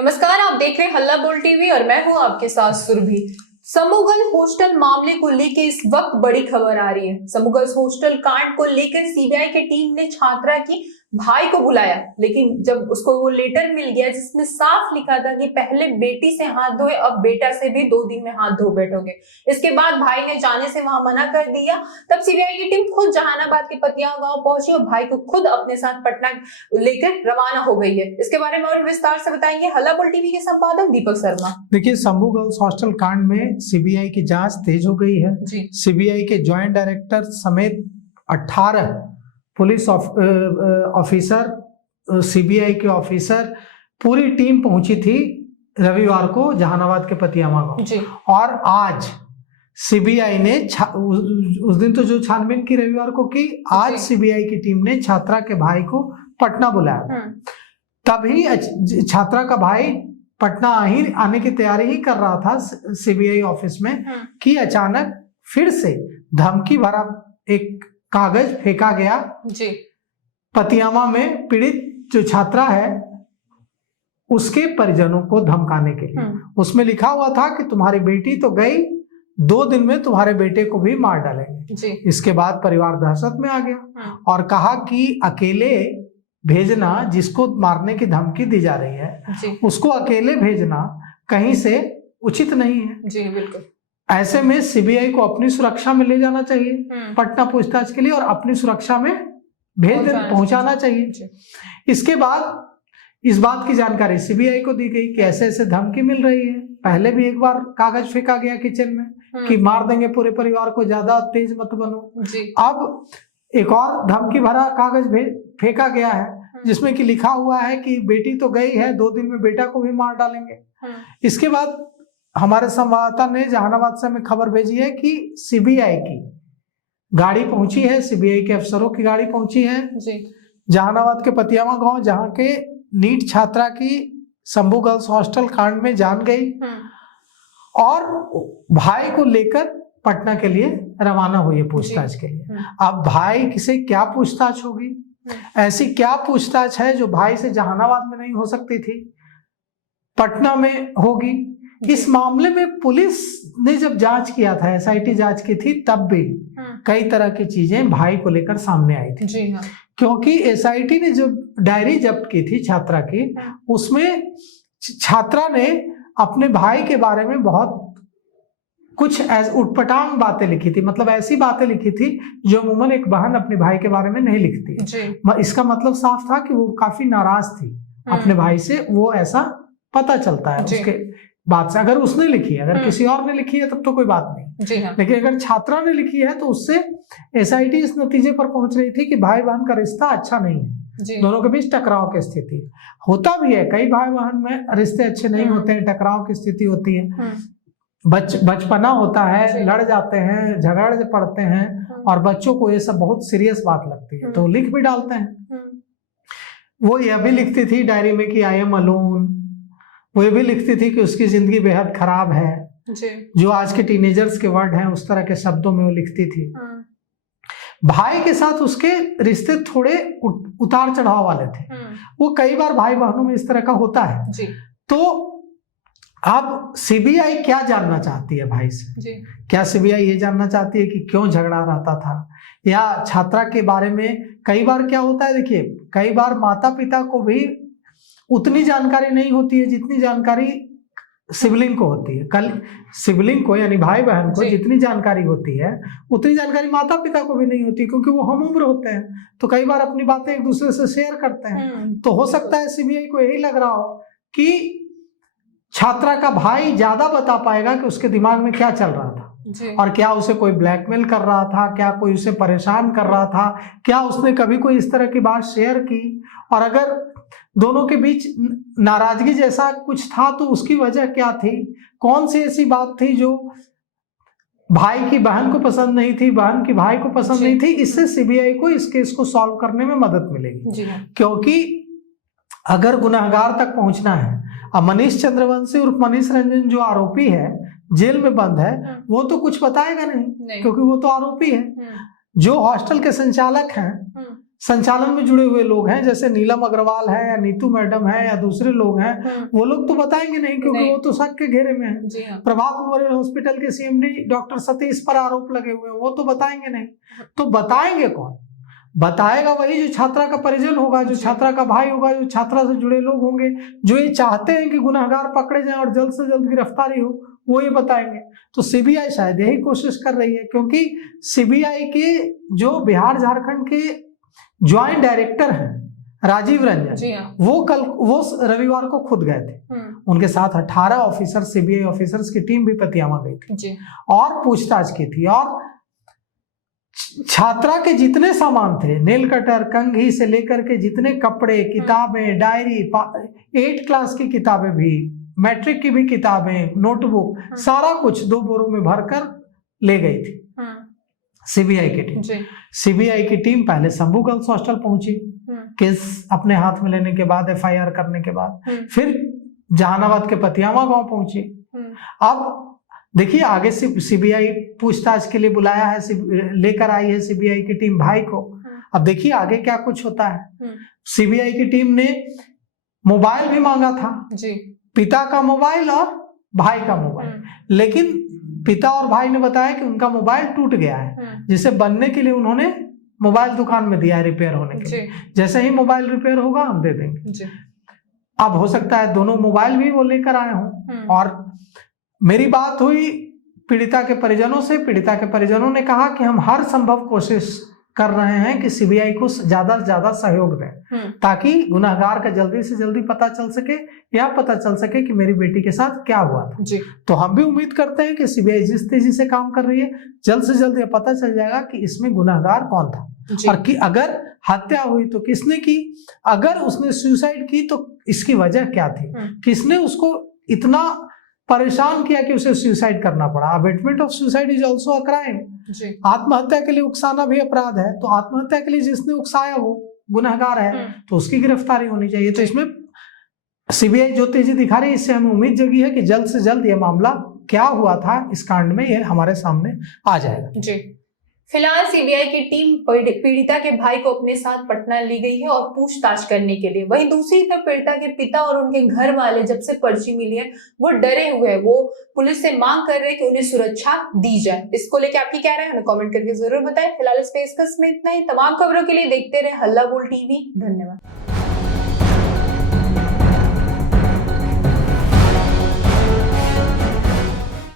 नमस्कार, आप देख रहे हैं हल्ला बोल टीवी और मैं हूं आपके साथ सुरभि। समूह हॉस्टल मामले को लेकर इस वक्त बड़ी खबर आ रही है। समूह हॉस्टल कांड को लेकर सीबीआई की टीम ने छात्रा की भाई को बुलाया, लेकिन जब उसको वो लेटर मिल गया जिसमें साफ लिखा था कि पहले बेटी से हाथ धोए, अब बेटा से भी 2 दिन में हाथ धो बैठोगे। इसके बाद भाई ने जाने से वहां मना कर दिया। तब सीबीआई की टीम खुद जहानाबाद के पतिया गांव पहुंची और भाई को खुद अपने साथ पटना लेकर रवाना हो गई है। इसके बारे में और विस्तार से बताएंगे हल्ला बोल टीवी के संपादक दीपक शर्मा। देखिए, शंभू गर्ल्स हॉस्टल कांड में सीबीआई की जांच तेज हो गई है। सीबीआई के ज्वाइंट डायरेक्टर समेत 18 पुलिस ऑफिसर, सीबीआई के ऑफिसर, पूरी टीम पहुंची थी रविवार को जहानाबाद के पतियामा गांव। और आज सीबीआई ने उस दिन तो जो छानबीन की रविवार को की, आज सीबीआई की टीम ने छात्रा के भाई को पटना बुलाया। तभी छात्रा का भाई पटना आने की तैयारी ही कर रहा था सीबीआई ऑफिस में कि अचानक फिर से धमकी भरा एक कागज फेंका गया पतियामा में पीड़ित जो छात्रा है उसके परिजनों को धमकाने के लिए। उसमें लिखा हुआ था कि तुम्हारी बेटी तो गई, 2 दिन में तुम्हारे बेटे को भी मार डालेंगे। इसके बाद परिवार दहशत में आ गया और कहा कि अकेले भेजना, जिसको मारने की धमकी दी जा रही है उसको अकेले भेजना कहीं से उचित नहीं है। जी बिल्कुल। ऐसे में सीबीआई को अपनी सुरक्षा में ले जाना चाहिए पटना पूछताछ के लिए और अपनी सुरक्षा में पहुंचाना चाहिए। इसके बाद इस बात की जानकारी सीबीआई को दी गई कि ऐसे ऐसे धमकी मिल रही है। पहले भी एक बार कागज फेंका गया किचन में कि मार देंगे पूरे परिवार को, ज्यादा तेज मत बनो। अब एक और धमकी भरा कागज फेंका गया है जिसमें कि लिखा हुआ है कि बेटी तो गई है, 2 दिन में बेटा को भी मार डालेंगे। इसके बाद हमारे संवाददाता ने जहानाबाद से हमें खबर भेजी है कि सीबीआई की गाड़ी पहुंची है, सीबीआई के अफसरों की गाड़ी पहुंची है जहानाबाद के पतियामा गांव, जहां के नीट छात्रा की शंभू गर्ल्स हॉस्टल कांड में जान गई और भाई को लेकर पटना के लिए रवाना हुई है पूछताछ के लिए। अब भाई से क्या पूछताछ होगी? ऐसी क्या पूछताछ है जो भाई से जहानाबाद में नहीं हो सकती थी, पटना में होगी? इस मामले में पुलिस ने जब जांच किया था, एसआईटी जांच की थी, तब भी कई तरह की चीजें भाई को लेकर सामने आई थी। जी हाँ। क्योंकि एसआईटी ने जो डायरी जब्त की थी छात्रा की, उसमें छात्रा ने अपने भाई के बारे में बहुत कुछ उटपटांग बातें लिखी थी। मतलब ऐसी बातें लिखी थी जो अमूमन एक बहन अपने भाई के बारे में नहीं लिखती। इसका मतलब साफ था कि वो काफी नाराज थी अपने भाई से। वो ऐसा पता चलता है उसके बात से। अगर उसने लिखी है, अगर किसी और ने लिखी है तब तो कोई बात नहीं, लेकिन अगर छात्रा ने लिखी है तो उससे एसआईटी इस नतीजे पर पहुंच रही थी कि भाई बहन का रिश्ता अच्छा नहीं है, दोनों के बीच टकराव की स्थिति होता भी है। कई भाई बहन में रिश्ते अच्छे नहीं होते हैं, टकराव की स्थिति होती है, बचपना होता है, लड़ जाते हैं, झगड़ पड़ते हैं और बच्चों को ये सब बहुत सीरियस बात लगती है तो लिख भी डालते हैं। वो यह भी लिखती थी डायरी में कि आई एम अलोन। वो ये भी लिखती थी कि उसकी जिंदगी बेहद खराब है, जो आज के टीनेजर्स के वर्ड हैं उस तरह के शब्दों में वो लिखती थी। भाई के साथ उसके रिश्ते थोड़े उतार चढ़ाव वाले थे। वो कई बार भाई बहनों में इस तरह का होता है। तो अब सीबीआई क्या जानना चाहती है भाई से? क्या सीबीआई ये जानना चाहती है कि क्यों झगड़ा रहता था, या छात्रा के बारे में? कई बार क्या होता है, देखिए, कई बार माता पिता को भी उतनी जानकारी नहीं होती है जितनी जानकारी सिबलिंग को होती है। कल सिबलिंग को यानी भाई बहन को जितनी जानकारी होती है उतनी जानकारी माता पिता को भी नहीं होती, क्योंकि वो हम उम्र होते हैं तो कई बार अपनी बातें एक दूसरे से शेयर करते हैं। तो हो सकता है सीबीआई को यही लग रहा हो कि छात्रा का भाई ज्यादा बता पाएगा कि उसके दिमाग में क्या चल रहा था और क्या उसे कोई ब्लैकमेल कर रहा था, क्या कोई उसे परेशान कर रहा था, क्या उसने कभी कोई इस तरह की बात शेयर की, और अगर दोनों के बीच नाराजगी जैसा कुछ था तो उसकी वजह क्या थी, कौन सी ऐसी बात थी जो भाई की बहन को पसंद नहीं थी, बहन की भाई को पसंद नहीं थी। इससे सीबीआई को इस केस को सॉल्व करने में मदद मिलेगी। क्योंकि अगर गुनहगार तक पहुंचना है, अब मनीष चंद्रवंशी उर्फ मनीष रंजन जो आरोपी है, जेल में बंद है, वो तो कुछ बताएगा नहीं क्योंकि वो तो आरोपी है। जो हॉस्टल के संचालक हैं संचालन में जुड़े हुए लोग हैं, जैसे नीलम अग्रवाल है या नीतू मैडम है या दूसरे लोग हैं, वो लोग तो बताएंगे नहीं, क्योंकि वो तो शक के घेरे में है। जी हाँ। प्रभात मेमोरियल हॉस्पिटल के सीएमडी डॉक्टर सतीश पर आरोप लगे हुए हैं, वो तो बताएंगे नहीं। तो बताएंगे कौन? बताएगा वही जो छात्रा का परिजन होगा, जो छात्रा का भाई होगा, जो छात्रा से जुड़े लोग होंगे, जो ये चाहते हैं कि गुनहगार पकड़े जाएं और जल्द से जल्द गिरफ्तारी हो, वो ये बताएंगे। तो सीबीआई शायद यही कोशिश कर रही है, क्योंकि सीबीआई के जो बिहार झारखंड के ज्वाइंट डायरेक्टर हैं राजीव रंजन, वो रविवार को खुद गए थे। उनके साथ 18 ऑफिसर, सीबीआई ऑफिसर्स की टीम भी पतियामा गई थी और पूछताछ की थी। और छात्रा के जितने सामान थे, नेल कटर, कंघी से लेकर के जितने कपड़े, किताबें, डायरी, 8 क्लास की किताबें भी, मैट्रिक की भी किताबें, नोटबुक, सारा कुछ 2 बोरों में भरकर ले गई थी सीबीआई की टीम। सीबीआई की टीम पहले शंभू गर्ल्स हॉस्टल पहुंची, केस अपने हाथ में लेने के बाद, एफआईआर करने के बाद, फिर जहानाबाद के पतियामा गांव पहुंची। अब देखिए आगे सीबीआई पूछताछ के लिए बुलाया है, लेकर आई है सीबीआई की टीम भाई को। अब देखिए आगे क्या कुछ होता है। सीबीआई की टीम ने मोबाइल भी मांगा था जी, पिता का मोबाइल और भाई का मोबाइल, लेकिन पिता और भाई ने बताया कि उनका मोबाइल टूट गया है, जिसे बनने के लिए उन्होंने मोबाइल दुकान में दिया है रिपेयर होने के लिए। जैसे ही मोबाइल रिपेयर होगा हम दे देंगे। अब हो सकता है दोनों मोबाइल भी वो लेकर आए हों। और मेरी बात हुई पीड़िता के परिजनों से, पीड़िता के परिजनों ने कहा कि हम हर संभव कोशिश कर रहे हैं कि सीबीआई को ज्यादा से ज्यादा सहयोग दें, ताकि गुनहगार का जल्दी से जल्दी पता चल सके, या पता चल सके कि मेरी बेटी के साथ क्या हुआ था जी। तो हम भी उम्मीद करते हैं कि सीबीआई जिस तेजी से काम कर रही है, जल्द से जल्द ये पता चल जाएगा कि इसमें गुनहगार कौन था, और कि अगर हत्या हुई तो किसने की, अगर उसने सुसाइड की तो इसकी वजह क्या थी, किसने उसको इतना परेशान किया कि उसे सुसाइड करना पड़ा। Abetment of suicide is also a crime. आत्महत्या के लिए उकसाना भी अपराध है, तो आत्महत्या के लिए जिसने उकसाया वो गुनहगार है, तो उसकी गिरफ्तारी होनी चाहिए। तो इसमें सीबीआई जो तेजी दिखा रही है, इससे हमें उम्मीद जगी है कि जल्द से जल्द ये मामला क्या हुआ था इस कांड में, ये हमारे सामने आ जाएगा जी। फिलहाल सीबीआई की टीम पीड़िता के भाई को अपने साथ पटना ली गई है और पूछताछ करने के लिए। वहीं दूसरी तरफ पीड़िता के पिता और उनके घर वाले जब से पर्ची मिली है वो डरे हुए हैं, वो पुलिस से मांग कर रहे हैं कि उन्हें सुरक्षा दी जाए। इसको लेके आपकी क्या राय है हमें कमेंट करके जरूर बताएं। फिलहाल इस पेशकश में इतना ही। तमाम खबरों के लिए देखते रहे हल्ला बोल टीवी। धन्यवाद।